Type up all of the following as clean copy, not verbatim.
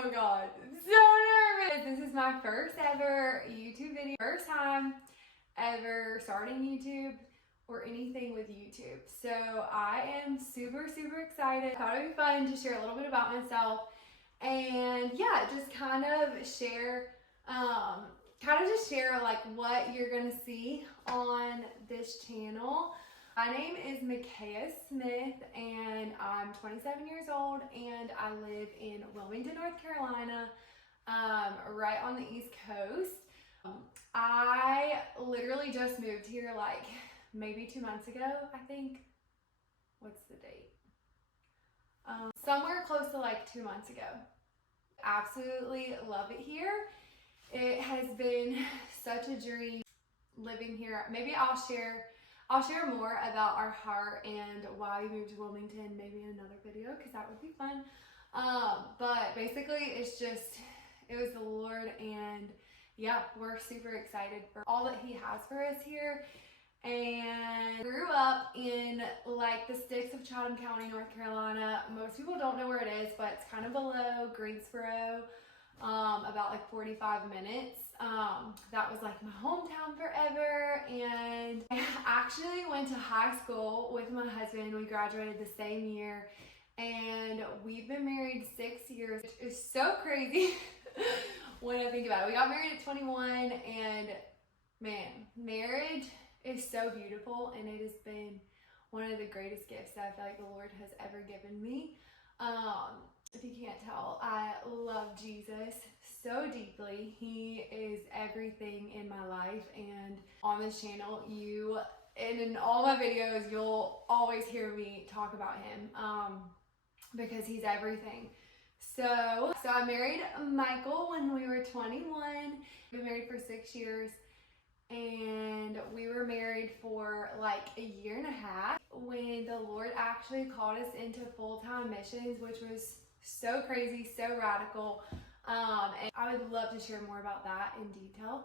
Oh God, so nervous. This is my first ever YouTube video. First time ever starting YouTube or anything with YouTube. So I am super excited. I thought it'd be fun to share a little bit about myself and yeah, just kind of share like what you're gonna see on this channel. My name is Micaiah Smith and I'm 27 years old and I live in Wilmington, North Carolina, right on the East Coast. I literally just moved here like maybe 2 months ago, I think. What's the date? Somewhere close to like 2 months ago. Absolutely love it here. It has been such a dream living here. Maybe I'll share more about our heart and why we moved to Wilmington maybe in another video because that would be fun. But basically it was the Lord, and yeah, we're super excited for all that He has for us here. And grew up in like the sticks of Chatham County, North Carolina. Most people don't know where it is, but it's kind of below Greensboro, about like 45 minutes. That was like my hometown forever, and I actually went to high school with my husband. We graduated the same year, and we've been married 6 years, which is so crazy when I think about it. We got married at 21, and man, marriage is so beautiful, and it has been one of the greatest gifts that I feel like the Lord has ever given me. If you can't tell, I love Jesus so deeply. He is everything in my life, and on this channel, and in all my videos, you'll always hear me talk about Him, because He's everything. So I married Michael when we were 21. We've been married for 6 years, and we were married for like a year and a half when the Lord actually called us into full-time missions, which was so crazy, so radical. And I would love to share more about that in detail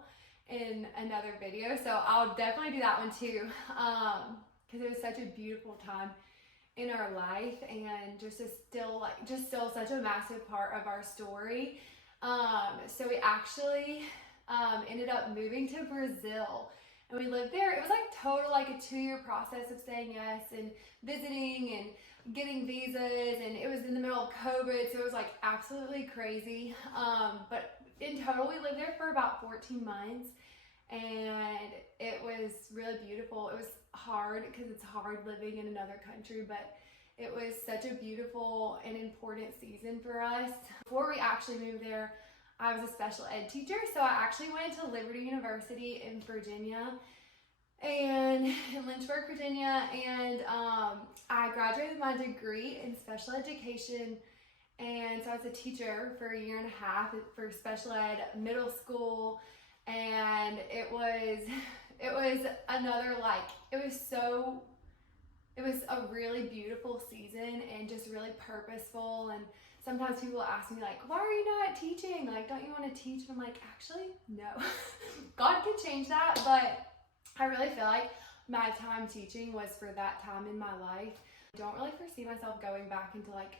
in another video. So I'll definitely do that one too, because it was such a beautiful time in our life, and just still such a massive part of our story. So we actually ended up moving to Brazil, and we lived there. It was like a 2-year process of saying yes and visiting and getting visas, and it was in the middle of COVID, so it was like absolutely crazy. But in total, we lived there for about 14 months, and it was really beautiful. It was hard because it's hard living in another country, but it was such a beautiful and important season for us. Before we actually moved there, I was a special ed teacher, so I actually went to Liberty University in Virginia, and in Lynchburg, Virginia, and I graduated with my degree in special education, and so I was a teacher for a year and a half for special ed middle school, and it was a really beautiful season and just really purposeful. And sometimes people ask me like, why are you not teaching? Like, don't you want to teach? And I'm like, actually, no. God could change that, but I really feel like my time teaching was for that time in my life. I don't really foresee myself going back into like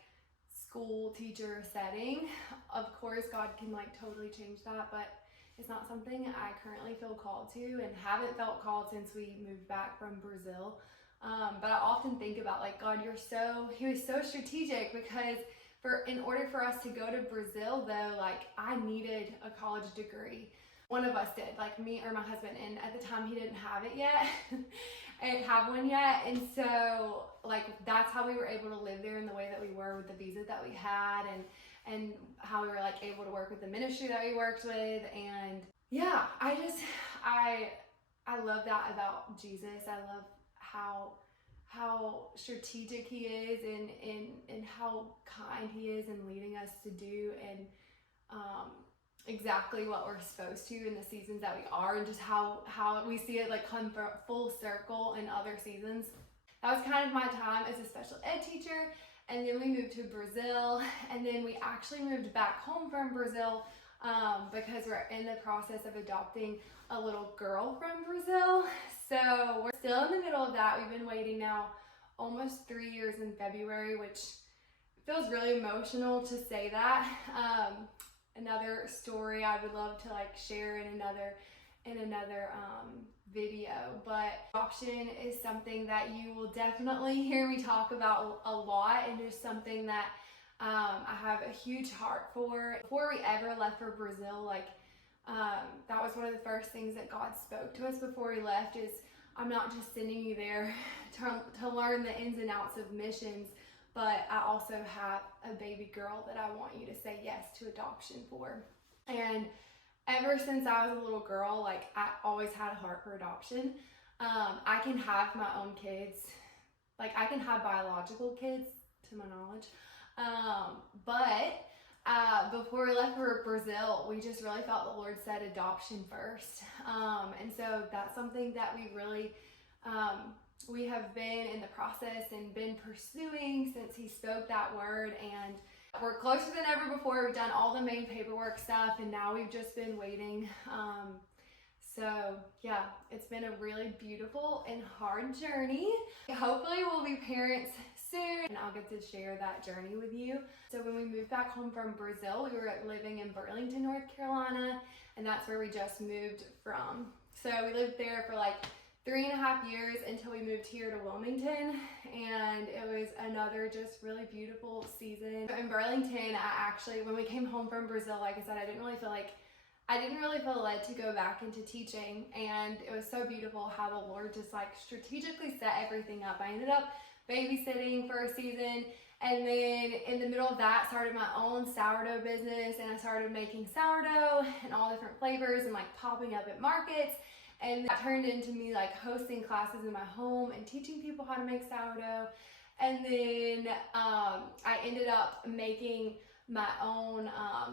school teacher setting. Of course, God can like totally change that, but it's not something I currently feel called to, and haven't felt called since we moved back from Brazil. But I often think about like, God, He was so strategic, because in order for us to go to Brazil though, like I needed a college degree. One of us did, like me or my husband, and at the time he didn't have it yet. I didn't have one yet, and so like that's how we were able to live there in the way that we were with the visa that we had, and how we were like able to work with the ministry that we worked with. And yeah, I love that about Jesus. I love how strategic He is, and how kind He is in leading us to do and exactly what we're supposed to in the seasons that we are, and just how we see it like come full circle in other seasons. That was kind of my time as a special ed teacher, and then we moved to Brazil, and then we actually moved back home from Brazil because we're in the process of adopting a little girl from Brazil. So we're still in the middle of that. We've been waiting now almost 3 years in February, which feels really emotional to say that. Another story I would love to like share in another video, but adoption is something that you will definitely hear me talk about a lot, and just something that I have a huge heart for. Before we ever left for Brazil, like that was one of the first things that God spoke to us before we left, is I'm not just sending you there to learn the ins and outs of missions, but I also have a baby girl that I want you to say yes to adoption for. And ever since I was a little girl, like I always had a heart for adoption. I can have my own kids, like I can have biological kids to my knowledge. But before we left for Brazil, we just really felt the Lord said adoption first. And so that's something that we really, we have been in the process and been pursuing since He spoke that word. And we're closer than ever before. We've done all the main paperwork stuff, and now we've just been waiting. So yeah, it's been a really beautiful and hard journey. Hopefully we'll be parents soon, and I'll get to share that journey with you. So when we moved back home from Brazil, we were living in Burlington, North Carolina, and that's where we just moved from. So we lived there for like 3.5 years until we moved here to Wilmington, and it was another just really beautiful season. In Burlington, when we came home from Brazil, like I said, I didn't really feel led to go back into teaching, and it was so beautiful how the Lord just like strategically set everything up. I ended up babysitting for a season, and then in the middle of that started my own sourdough business, and I started making sourdough and all different flavors and like popping up at markets. And that turned into me like hosting classes in my home and teaching people how to make sourdough. And then I ended up making my own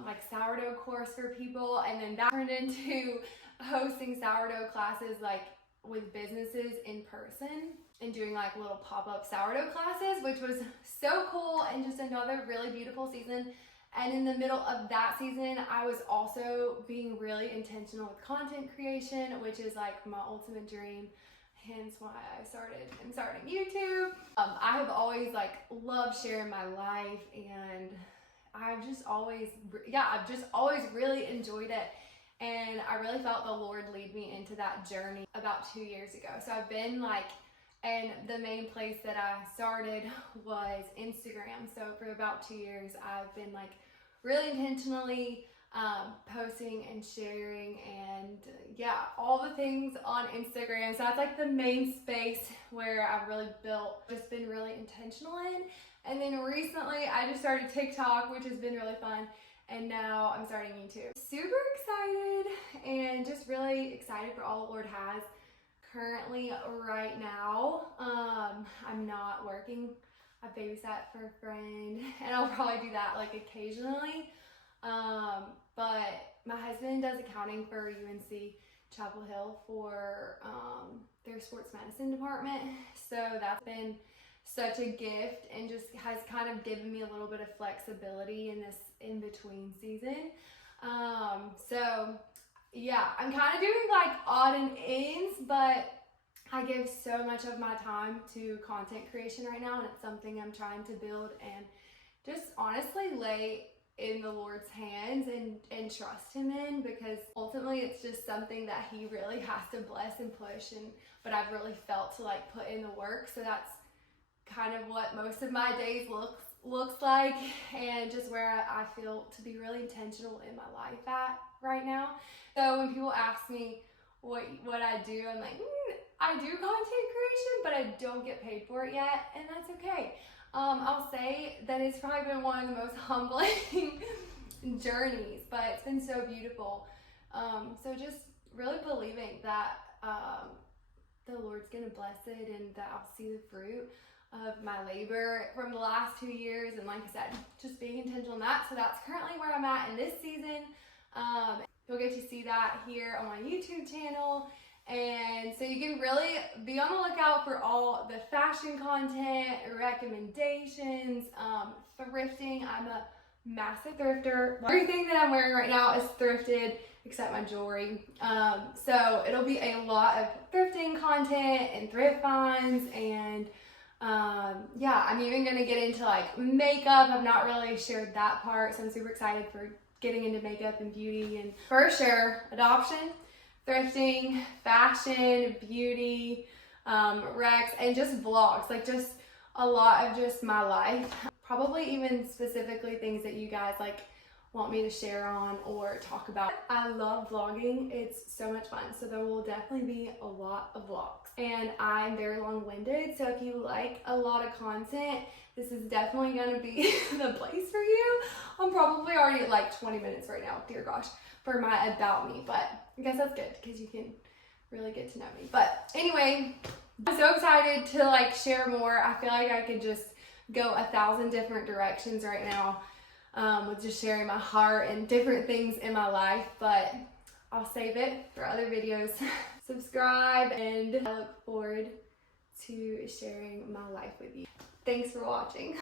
like sourdough course for people. And then that turned into hosting sourdough classes like with businesses in person and doing like little pop-up sourdough classes, which was so cool and just another really beautiful season. And in the middle of that season, I was also being really intentional with content creation, which is like my ultimate dream. Hence why I'm starting YouTube. I have always like loved sharing my life, and I've just always really enjoyed it. And I really felt the Lord lead me into that journey about 2 years ago. So I've been like, and the main place that I started was Instagram. So for about 2 years, I've been like really intentionally posting and sharing, and yeah, all the things on Instagram. So that's like the main space where I've really been really intentional in. And then recently I just started TikTok, which has been really fun. And now I'm starting YouTube. Super excited, and just really excited for all the Lord has. Currently, right now, I'm not working. I babysat for a friend, and I'll probably do that like occasionally. But my husband does accounting for UNC Chapel Hill for their sports medicine department. So that's been such a gift, and just has kind of given me a little bit of flexibility in this in-between season. So yeah, I'm kind of doing like odd and ends, but I give so much of my time to content creation right now, and it's something I'm trying to build and just honestly lay in the Lord's hands and trust Him in, because ultimately it's just something that He really has to bless and push, but I've really felt to like put in the work. So that's kind of what most of my days looks like, and just where I feel to be really intentional in my life at right now. So when people ask me what I do, I'm like, I do content creation, but I don't get paid for it yet, and that's okay. I'll say that it's probably been one of the most humbling journeys, but it's been so beautiful. So just really believing that the Lord's gonna bless it, and that I'll see the fruit of my labor from the last 2 years. And like I said, just being intentional in that. So that's currently where I'm at in this season. You'll get to see that here on my YouTube channel. And so you can really be on the lookout for all the fashion content, recommendations, thrifting. I'm a massive thrifter. Everything that I'm wearing right now is thrifted except my jewelry. So it'll be a lot of thrifting content and thrift finds, and Yeah, I'm even gonna get into like makeup. I've not really shared that part, so I'm super excited for getting into makeup and beauty. And for sure, adoption, thrifting, fashion, beauty, Rex, and just vlogs, like just a lot of just my life. Probably even specifically things that you guys like want me to share on or talk about. I love vlogging. It's so much fun. So there will definitely be a lot of vlogs. And I'm very long-winded, so if you like a lot of content, this is definitely gonna be the place for you. I'm probably already at like 20 minutes right now, dear gosh, for my about me, but I guess that's good because you can really get to know me. But anyway, I'm so excited to like share more. I feel like I could just go 1,000 different directions right now with just sharing my heart and different things in my life, but I'll save it for other videos. Subscribe, and I look forward to sharing my life with you. Thanks for watching.